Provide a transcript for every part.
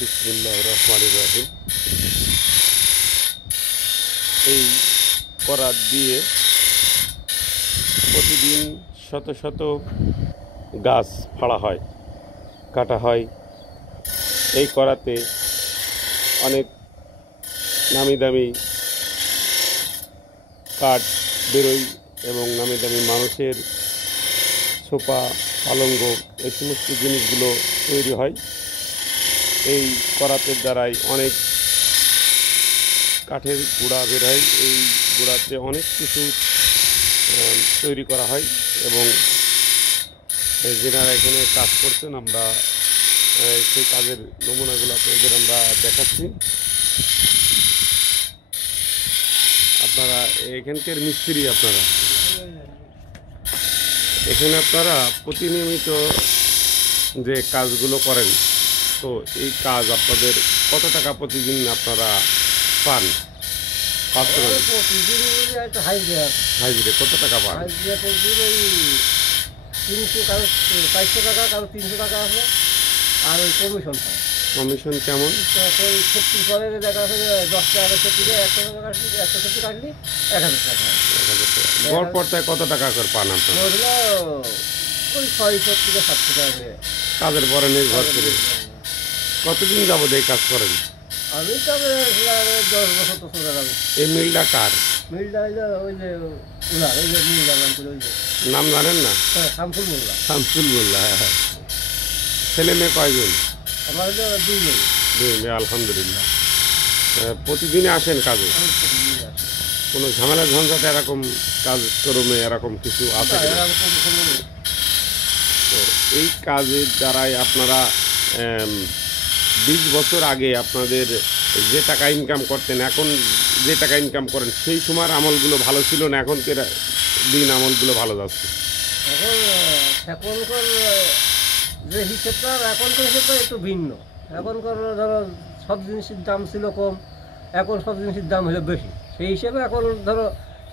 বিসমিল্লাহির রহমানির রহিম। এই করাত দিয়ে প্রতিদিন শত শত গাছ ফাড়া হয়, কাটা হয়। এই করাতে অনেক নামি দামি কাঠ বেরোয় এবং নামি দামি মানুষের সোফা, পালঙ্গ এই সমস্ত জিনিসগুলো তৈরি হয়। এই করাতের দ্বারাই অনেক কাঠের গুঁড়া বের হয়। এই গুঁড়াতে অনেক কিছু তৈরি করা হয় এবং যেনারা এখানে কাজ করছেন আমরা সেই কাজের নমুনাগুলো আপনাদের আমরা দেখাচ্ছি। আপনারা এখানকার মিস্ত্রি, আপনারা এখানে আপনারা প্রতিনিয়মিত যে কাজগুলো করেন, তো এই কাজ আপনাদের কত টাকা প্রতিদিন আপনারা পান? 500 টাকা হাইজিরে কত টাকা পান? 300 কারো 400 টাকা, কারো 300 টাকা আছে। আর ওই কমিশন পায়। কমিশন কেমন? ওই 70 পরে দেখা আছে 10 টাকা 70 100 টাকা কাটলি, 170 কাটলি 1000 টাকা। গড় পড়তায় কত টাকা করে পান আপনারা? ওই 600 থেকে 700 টাকা করে কাজের পরে নির্ভর করে। কতদিন যাবত এই কাজ করেন? আমি তো 10 বছর তো চলে। এই মিলটা কার? মিলটা ওই যে উলার, ওই যে মিলটা নাম করে, ওই যে নাম জানেন না? শামসুল মোল্লা। শামসুল মোল্লা। হ্যাঁ। ছেলে মেয়ে কয়জন? আমার 2 মেয়ে। 2 মেয়ে, আলহামদুলিল্লাহ। প্রতিদিনই আসেন কাজে? কোনো ঝামেলা ঝঞ্ঝাট এরকম কাজকর্মে এরকম কিছু আছে কিনা? তো এই কাজের দ্বারাই আপনারা 20 বছর আগে আপনাদের যে টাকা ইনকাম করতেন, এখন যে টাকা ইনকাম করেন, সেই সময়ের আমলগুলো ভালো ছিল না এখনকার দিন আমলগুলো ভালো যাচ্ছে? এখনকার যে হিসেবটা, এখনকার হিসেবটা একটু ভিন্ন। এখনকার ধরো সব জিনিসের দাম ছিল কম, এখন সব জিনিসের দাম হলো বেশি। সেই হিসেবে এখন ধরো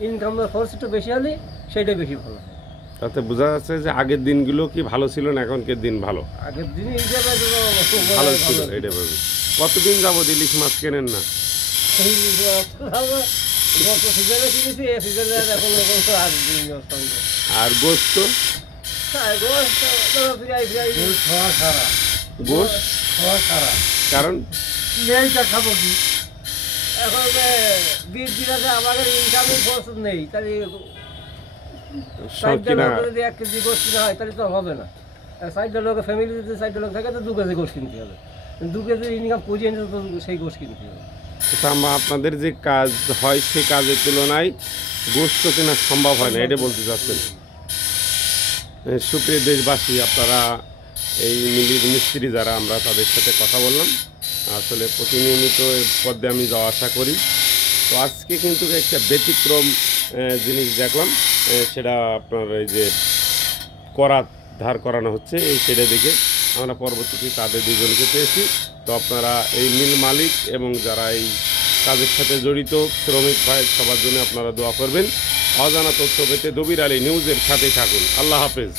ইনকামের খরচ একটু বেশি হলে সেইটাই বেশি ভালো। তাতে বোঝা যাচ্ছে যে আগের দিনগুলো কি ভালো ছিল না এখনকার দিন ভালো? আগের দিন হিসেবে ভালো ছিল, এটা ভাবি। কতদিন যাবত ইলিশ মাছ কেনেন না? গত সিজনে কিনেছি, এই সিজনে এখন আর গোস্ত? কারণ খাবো কি এখন? বীজ দিনাতে আমাদের ইনকামের খরচ নেই, তাহলে 60টা লোক যদি 1 কেজি গোস্ত কিনা হয় তাহলে তো হবে না। 60টা লোকের ফ্যামিলি যদি 60টা লোক থাকে তো 2 কেজি গোস্ত কিনতে হবে। 2 কেজি ইনকাম পুজিয়ে নিতে তো সেই গোস্ত কিনতে হবে। আপনাদের যে কাজ হয় সেই কাজের তুলনায় গোস্ত কেনা সম্ভব হয় না, এটা বলতে চাচ্ছেন? সুপ্রিয় দেশবাসী, আপনারা এই মিলির মিস্ত্রি যারা, আমরা তাদের সাথে কথা বললাম। আসলে প্রতিনিয়মিত পদে আমি যাওয়া আসা করি। তো আজকে কিন্তু একটা ব্যতিক্রম জিনিস দেখলাম, সেটা আপনার এই যে করাত ধার করানো হচ্ছে, এই সেটা দেখে আমরা পরবর্তীতে তাদের 2জনকে পেয়েছি। তো আপনারা এই মিল মালিক এবং যারা এই কাজের সাথে জড়িত শ্রমিক ভাই সবার জন্য আপনারা দোয়া করবেন। অজানা তথ্য পেতে দবির আলী নিউজের সাথে থাকুন। আল্লাহ হাফেজ।